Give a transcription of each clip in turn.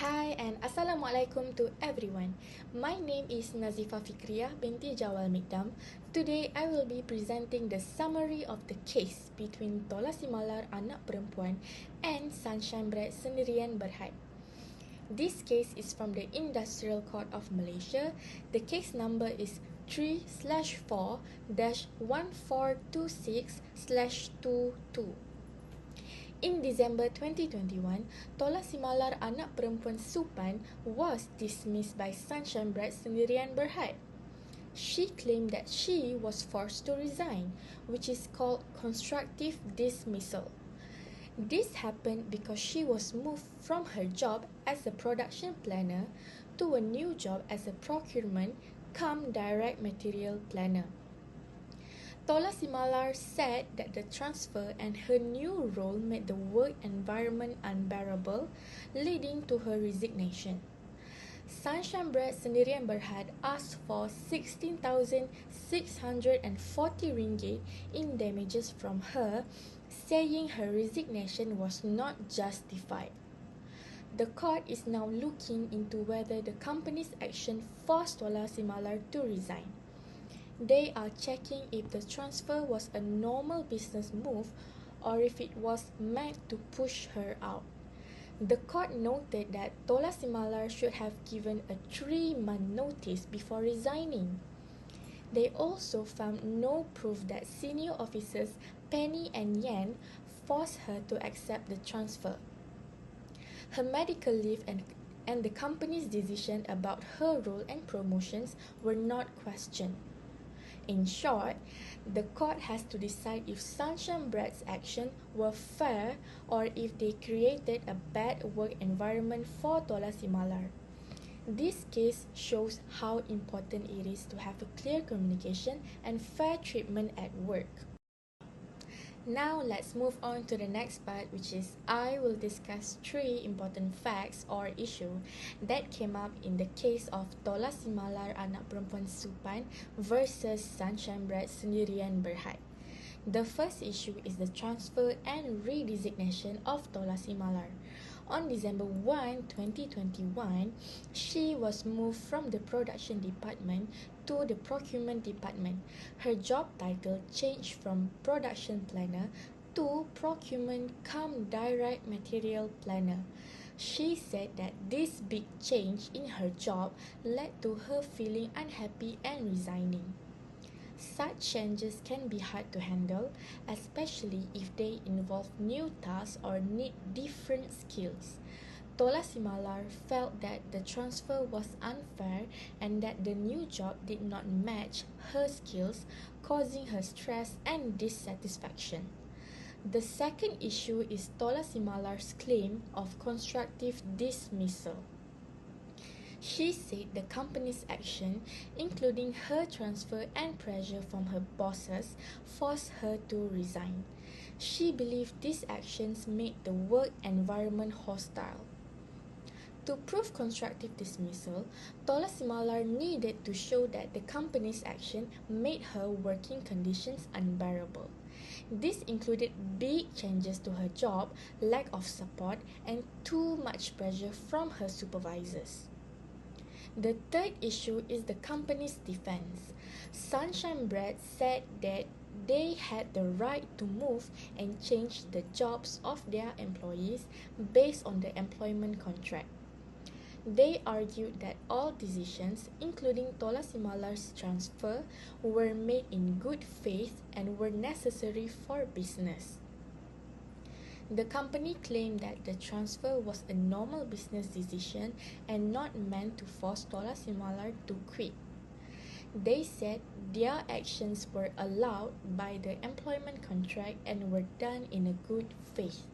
Hi and Assalamualaikum to everyone. My name is Nazifa Fikriyah binti Jawal Mikdam. Today I will be presenting the summary of the case between Tola Simalar anak perempuan and Sunshine Bread Sendirian Berhad. This case is from the Industrial Court of Malaysia. The case number is 3/4-1426/22. In December 2021, Tola Simalar anak perempuan Supan was dismissed by Sunshine Bread Sendirian Berhad. She claimed that she was forced to resign, which is called constructive dismissal. This happened because she was moved from her job as a production planner to a new job as a procurement cum direct material planner. Tola Simalar said that the transfer and her new role made the work environment unbearable, leading to her resignation. Sunshine Bread Sendirian Berhad asked for 16,640 ringgit in damages from her, saying her resignation was not justified. The court is now looking into whether the company's action forced Tola Simalar to resign. They are checking if the transfer was a normal business move or if it was meant to push her out. The court noted that Tola Simalar should have given a 3-month notice before resigning. They also found no proof that senior officers Penny and Yan forced her to accept the transfer. Her medical leave and the company's decision about her role and promotions were not questioned. In short, the court has to decide if Sunshine Bread's actions were fair or if they created a bad work environment for Tola Simalar. This case shows how important it is to have a clear communication and fair treatment at work. Now let's move on to the next part, which is I will discuss 3 important facts or issues that came up in the case of Tola Simalar anak perempuan Supan versus Sunshine Bread Sendirian Berhad. The first issue is the transfer and redesignation of Tola Simalar. On December 1, 2021, she was moved from the production department to the procurement department. Her job title changed from production planner to procurement cum direct material planner. She said that this big change in her job led to her feeling unhappy and resigning. Such changes can be hard to handle, especially if they involve new tasks or need different skills. Tola Simalar felt that the transfer was unfair and that the new job did not match her skills, causing her stress and dissatisfaction. The second issue is Tola Simalar's claim of constructive dismissal. She said the company's action, including her transfer and pressure from her bosses, forced her to resign. She believed these actions made the work environment hostile. To prove constructive dismissal, Tola Simalar needed to show that the company's action made her working conditions unbearable. This included big changes to her job, lack of support, and too much pressure from her supervisors. The third issue is the company's defense. Sunshine Bread said that they had the right to move and change the jobs of their employees based on the employment contract. They argued that all decisions, including Tola Simalar's transfer, were made in good faith and were necessary for business. The company claimed that the transfer was a normal business decision and not meant to force Tola Simalar to quit. They said their actions were allowed by the employment contract and were done in a good faith.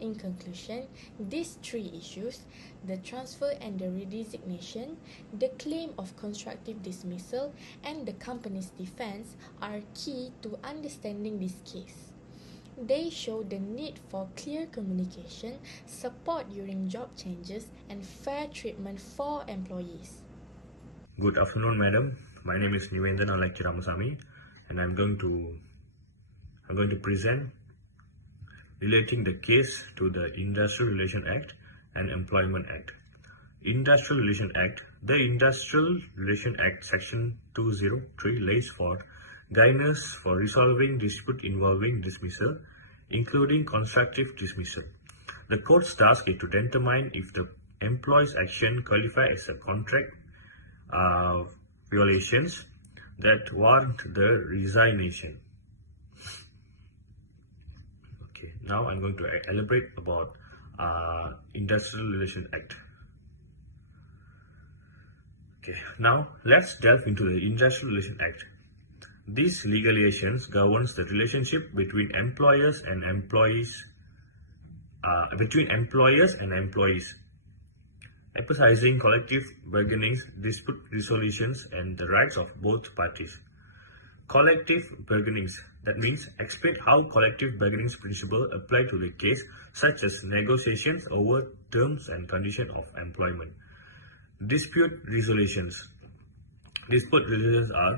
In conclusion, these 3 issues, the transfer and the redesignation, the claim of constructive dismissal, and the company's defense are key to understanding this case. They show the need for clear communication, support during job changes, and fair treatment for employees. Good afternoon, madam. My name is Nivendana Lecturer Musami, and I'm going to present relating the case to the Industrial Relations Act and Employment Act. Industrial Relation Act. The Industrial Relation Act Section 203 lays for guidance for resolving dispute involving dismissal, including constructive dismissal. The court's task is to determine if the employee's action qualify as a contract uh, violations that warrant the resignation. Okay, now I'm going to elaborate about Industrial Relation Act. Okay, now let's delve into the Industrial Relation Act. These regulations governs the relationship between employers and employees, emphasizing collective bargaining, dispute resolutions, and the rights of both parties. Collective bargaining, that means explain how collective bargaining principles apply to the case, such as negotiations over terms and conditions of employment. Dispute resolutions. Dispute resolutions are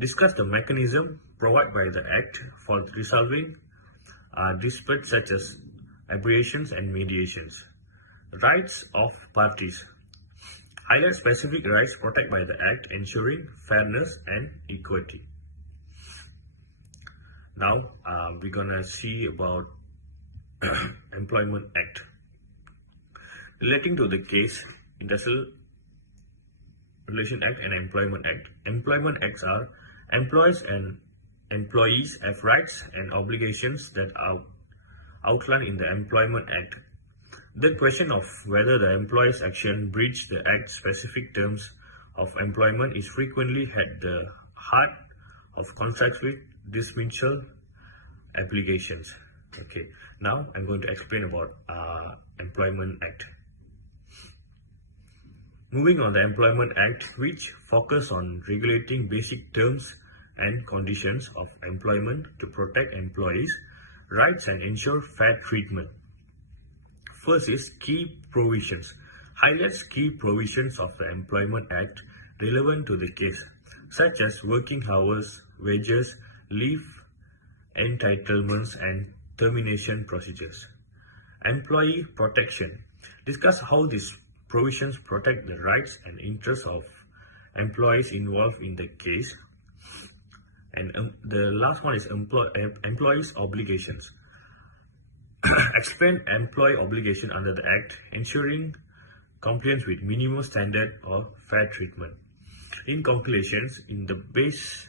discuss the mechanism provided by the Act for resolving disputes such as arbitrations and mediations. Rights of parties. Highlight specific rights protected by the Act, ensuring fairness and equity. Now we're gonna see about Employment Act. Relating to the case, Industrial Relation Act and Employment Act. Employment Acts are employees and employees have rights and obligations that are outlined in the Employment Act. The question of whether the employee's action breached the Act's specific terms of employment is frequently at the heart of contracts with dismissal applications. Okay, now I'm going to explain about Employment Act. Moving on, the Employment Act, which focus on regulating basic terms and conditions of employment to protect employees' rights and ensure fair treatment. First is key provisions. Highlights key provisions of the Employment Act relevant to the case, such as working hours, wages, leave entitlements, and termination procedures. Employee protection. Discuss how these provisions protect the rights and interests of employees involved in the case. And the last one is employees' obligations. Explain employee obligation under the Act, ensuring compliance with minimum standard or fair treatment. In conclusions, in the base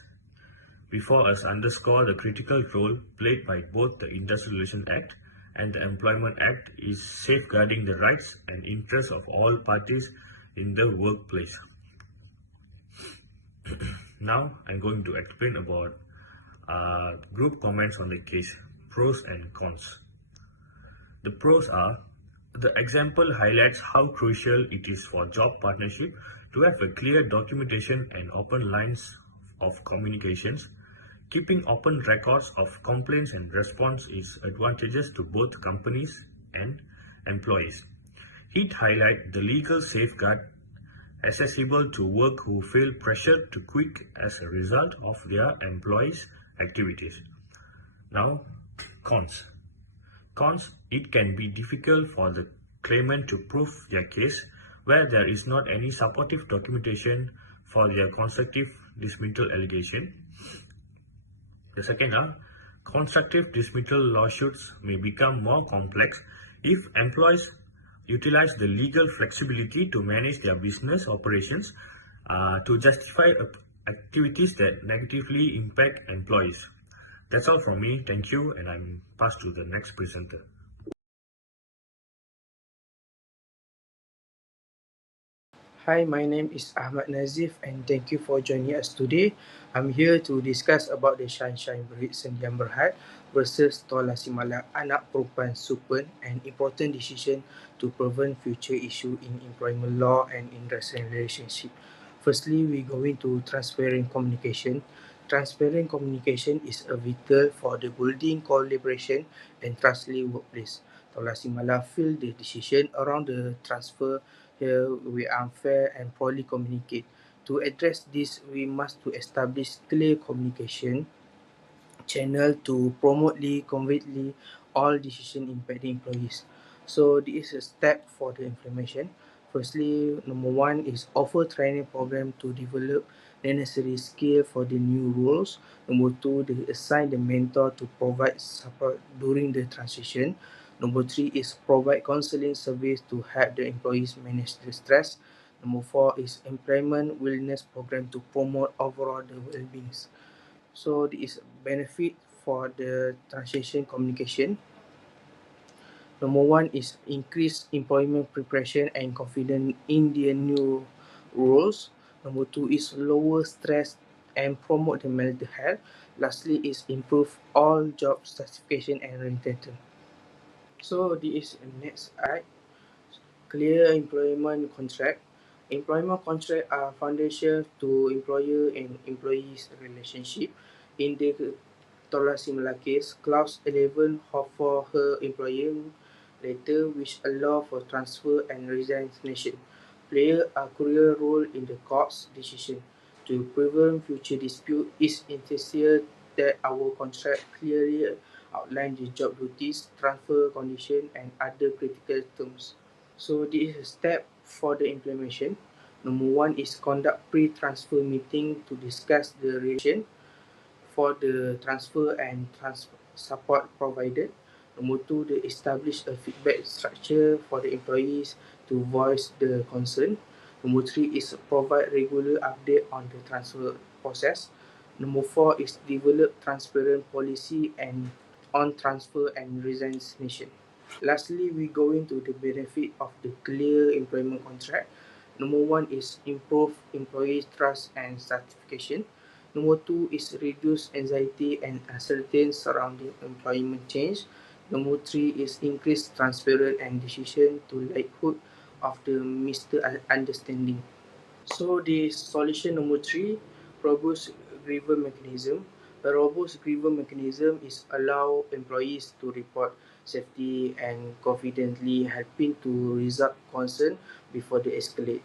before us underscore the critical role played by both the Industrial Relation Act and the Employment Act is safeguarding the rights and interests of all parties in the workplace. Now I'm going to explain about group comments on the case, pros and cons. The pros are, the example highlights how crucial it is for job partnership to have a clear documentation and open lines of communications. Keeping open records of complaints and response is advantageous to both companies and employees. It highlights the legal safeguard accessible to work who feel pressured to quit as a result of their employees' activities. Now, cons. Cons, it can be difficult for the claimant to prove their case where there is not any supportive documentation for their constructive dismissal allegation. The second are, constructive dismissal lawsuits may become more complex if employees utilize the legal flexibility to manage their business operations to justify activities that negatively impact employees. That's all from me. Thank you, and I'm passed to the next presenter. Hi, my name is Ahmad Nazif and thank you for joining us today. I'm here to discuss about the Sunshine Berit Sendian Berhad versus Tola Simalak Anak Perempuan Supen, an important decision to prevent future issue in employment law and industrial relationship. Firstly, we go into transparent communication. Transparent communication is a vital for the building collaboration and trustworthy workplace. Tola Simalak feel the decision around the transfer here we are fair and poorly communicate. To address this, we must to establish clear communication channel to promotely, conveyly all decision impacting employees. So this is a step for the implementation. Firstly, number one is offer training program to develop the necessary skill for the new roles. Number two, they assign the mentor to provide support during the transition. Number three is provide counseling service to help the employees manage the stress. Number four is employment wellness program to promote overall the well-being. So there is benefit for the transition communication. Number one is increase employment preparation and confidence in their new roles. Number two is lower stress and promote the mental health. Lastly is improve all job satisfaction and retention. So this is next slide. Clear employment contract. Employment contract are foundation to employer and employees relationship. In the Tola Simla case, Clause 11 for her employer letter which allow for transfer and resignation play a crucial role in the court's decision. To prevent future dispute, it's essential that our contract clearly outline the job duties, transfer condition, and other critical terms. So this is a step for the implementation. Number one is conduct pre-transfer meeting to discuss the relation for the transfer and support provided. Number two, they establish a feedback structure for the employees to voice the concern. Number three is provide regular update on the transfer process. Number four is develop transparent policy and on transfer and resignation. Lastly, we go into the benefit of the clear employment contract. Number one is improve employee trust and satisfaction. Number two is reduce anxiety and uncertainty surrounding employment change. Number three is increase transparent and decision to likelihood of the misunderstanding. So the solution number three, robust grievance mechanism. A robust grievance mechanism is allow employees to report safety and confidently helping to resolve concern before they escalate.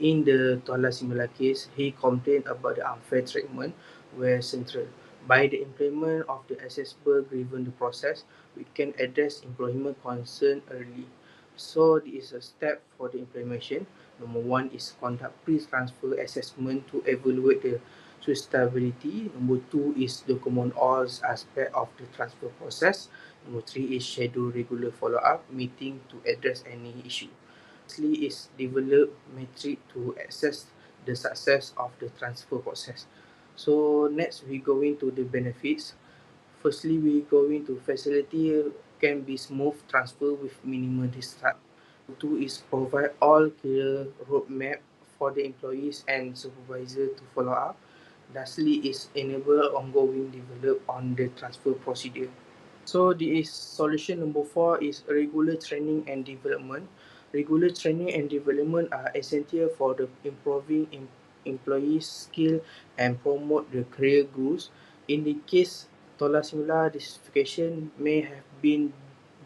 In the Tuala Simula case, he complained about the unfair treatment were central. By the implement of the accessible grievance process, we can address employment concern early. So this is a step for the implementation. Number one is conduct pre-transfer assessment to evaluate the suitability. Number two is document all aspects of the transfer process. Number three is schedule regular follow-up meeting to address any issue. Lastly is develop metric to assess the success of the transfer process. So next we go into the benefits. Firstly, we go into facility can be smooth transfer with minimal disruption. Two is provide all clear roadmap for the employees and supervisor to follow up. Lastly is enable ongoing develop on the transfer procedure. So the solution number four is regular training and development. Regular training and development are essential for the improving employee skill and promote the career growth. In the case Tola Simula, disqualification may have been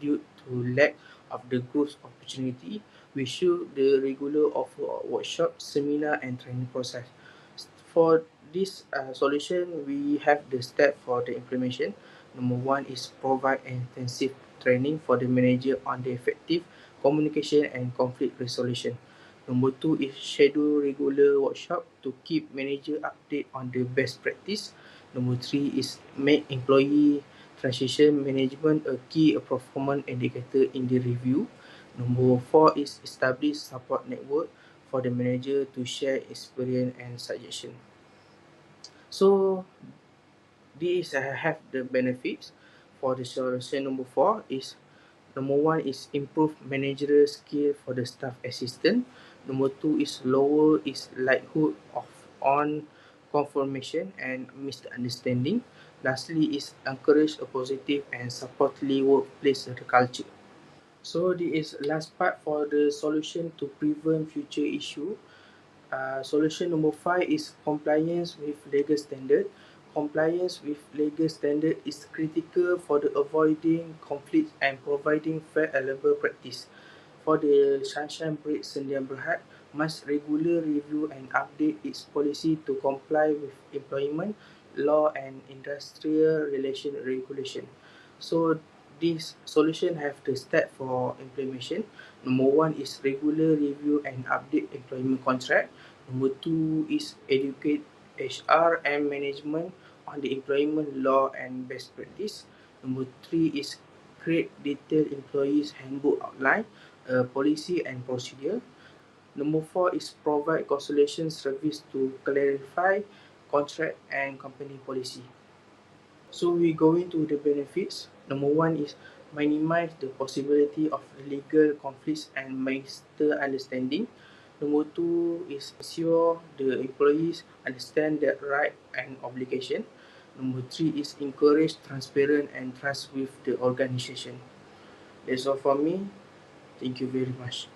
due to lack of the growth opportunity. We should the regular offer workshop, seminar, and training process. For this solution, we have the step for the implementation. Number one is provide intensive training for the manager on the effective communication and conflict resolution. Number two is schedule regular workshop to keep manager update on the best practice. Number three is make employee transition management a key performance indicator in the review. Number four is establish support network for the manager to share experience and suggestion. So these have the benefits. For the solution number four is number one is improve managerial skill for the staff assistant. Number two is lower is likelihood of on confirmation and misunderstanding. Lastly is encourage a positive and supportive workplace culture. So this is last part for the solution to prevent future issue. Solution number five is compliance with legal standard. Compliance with legal standard is critical for the avoiding conflict and providing fair and legal practice. For the Sunshine Breed Sendian Berhad must regularly review and update its policy to comply with employment law and industrial relation regulation. So This solution have the step for implementation. Number one is regular review and update employment contract. Number two is educate HR and management on the employment law and best practice. Number three is create detailed employees handbook outline, policy and procedure. Number four is provide consultation service to clarify contract and company policy. So we go into the benefits. Number one is minimize the possibility of legal conflicts and master understanding. Number two is ensure the employees understand their right and obligation. Number three is encourage transparent and trust with the organization. That's all for me. Thank you very much.